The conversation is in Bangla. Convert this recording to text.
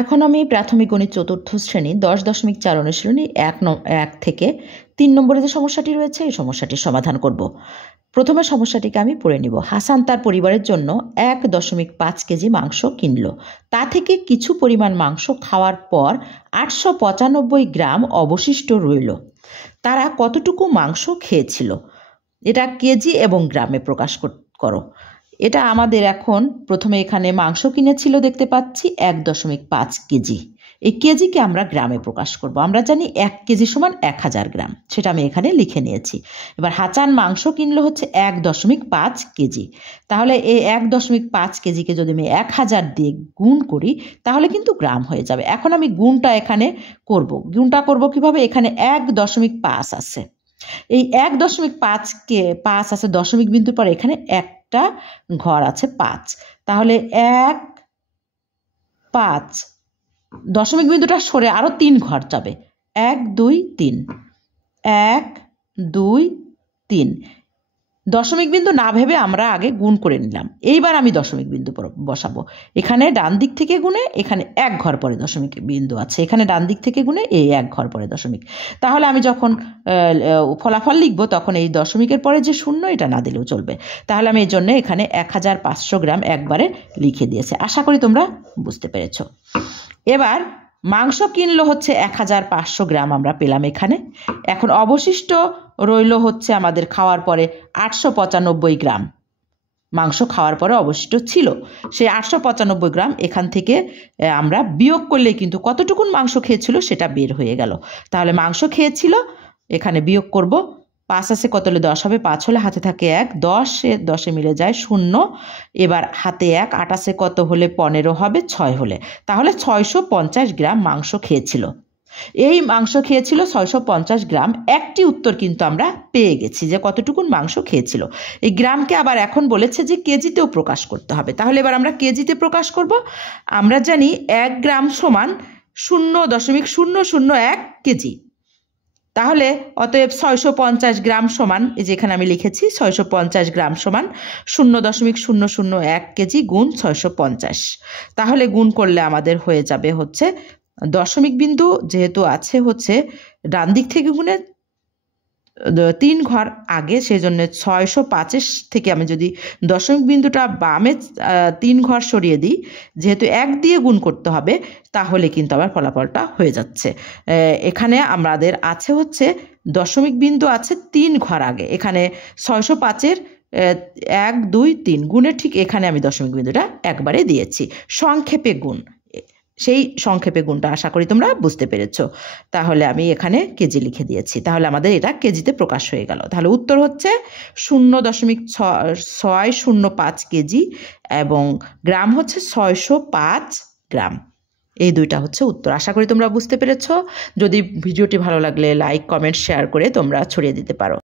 এখন আমি প্রাথমিক গণিত চতুর্থ শ্রেণী 10.4 অনুশীলনী 1 থেকে 3 নম্বরে যে সমস্যাটি রয়েছে এই সমস্যাটির সমাধান করব। প্রথমে সমস্যাটিকে আমি পড়ে নিব। হাসান তার পরিবারের জন্য 1.5 কেজি মাংস কিনল। তা থেকে কিছু পরিমাণ মাংস খাওয়ার পর 895 গ্রাম অবশিষ্ট রইল। তারা কতটুকু মাংস খেয়েছিল? এটা কেজি এবং গ্রামে প্রকাশ করো। এটা আমাদের এখন প্রথমে এখানে মাংস কিনেছিল দেখতে পাচ্ছি 1.5 কেজি। এই কেজিকে আমরা গ্রামে প্রকাশ করব। আমরা জানি 1 কেজি সমান 1000 গ্রাম, সেটা আমি এখানে লিখে নিয়েছি। এবার হাসান মাংস কিনলো হচ্ছে 1.5 কেজি। তাহলে এই 1.5 কেজিকে যদি আমি 1000 দিয়ে গুণ করি তাহলে কিন্তু গ্রাম হয়ে যাবে। এখন আমি গুণটা এখানে করব। গুণটা করব কিভাবে? এখানে 1.5 আছে, এই 1.5 আছে দশমিক বিন্দুর পর এখানে একটা ঘর আছে 5, তাহলে 1 5 দশমিক বিন্দুটা সরে আরো 3 ঘর যাবে। 1 2 3 1 2 3 দশমিক বিন্দু না ভেবে আমরা আগে গুণ করে নিলাম। এইবার আমি দশমিক বিন্দু বসাবো। এখানে ডান দিক থেকে গুণে এখানে 1 ঘর পরে দশমিক বিন্দু আছে, এখানে ডান দিক থেকে গুণে এই 1 ঘর পরে দশমিক। তাহলে আমি যখন ফলাফল লিখব তখন এই দশমিকের পরে যে শূন্য এটা না দিলেও চলবে। তাহলে আমি এই জন্য এখানে 1500 গ্রাম একবারে লিখে দিয়েছি। আশা করি তোমরা বুঝতে পেরেছ। এবার মাংস কিনলো হচ্ছে 1500 গ্রাম আমরা পেলাম এখানে। এখন অবশিষ্ট রইল হচ্ছে আমাদের খাওয়ার পরে 895 গ্রাম মাংস খাওয়ার পরে অবশিষ্ট ছিল। সেই 895 গ্রাম এখান থেকে আমরা বিয়োগ করলে কিন্তু কতটুকুন মাংস খেয়েছিল সেটা বের হয়ে গেল। তাহলে মাংস খেয়েছিল এখানে বিয়োগ করব। 5 আছে কত হলে 10 হবে, 5 হলে হাতে থাকে 1, 10 মিলে যায় 0, এবার হাতে 1, 8 আছে কত হলে 15 হবে, 6 হলে, তাহলে 650 গ্রাম মাংস খেয়েছিল। এই মাংস খেয়েছিল 650 গ্রাম। একটি উত্তর কিন্তু আমরা পেয়ে গেছি যে কতটুকুন মাংস খেয়েছিল। এই গ্রামকে আবার এখন বলেছে যে কেজিতেও প্রকাশ করতে হবে। তাহলে এবার আমরা কেজিতে প্রকাশ করব। আমরা জানি 1 গ্রাম সমান 0.001 কেজি। তাহলে অতএব 650 গ্রাম সমান, এই যেখানে আমি লিখেছি 650 গ্রাম সমান 0.001 কেজি গুণ 650। তাহলে গুণ করলে আমাদের হয়ে যাবে হচ্ছে দশমিক বিন্দু যেহেতু আছে হচ্ছে ডান দিক থেকে গুণে 3 ঘর আগে, সেই জন্য 605 থেকে আমি যদি দশমিক বিন্দুটা বামে 3 ঘর সরিয়ে দিই, যেহেতু 1 দিয়ে গুণ করতে হবে তাহলে কিন্তু আবার ফলাফলটা হয়ে যাচ্ছে। এখানে আমাদের আছে হচ্ছে দশমিক বিন্দু আছে 3 ঘর আগে, এখানে 605-এর 1 2 3 গুণে ঠিক এখানে আমি দশমিক বিন্দুটা একবারে দিয়েছি। সংক্ষেপে গুণ, সেই সংক্ষেপে গুণটা আশা করি তোমরা বুঝতে পেরেছ। তাহলে আমি এখানে কেজি লিখে দিয়েছি। তাহলে আমাদের এটা কেজিতে প্রকাশ হয়ে গেল। তাহলে উত্তর হচ্ছে 0.605 কেজি এবং গ্রাম হচ্ছে 605 গ্রাম। এই দুইটা হচ্ছে উত্তর। আশা করি তোমরা বুঝতে পেরেছ। যদি ভিডিওটি ভালো লাগলে লাইক কমেন্ট শেয়ার করে তোমরা ছড়িয়ে দিতে পারো।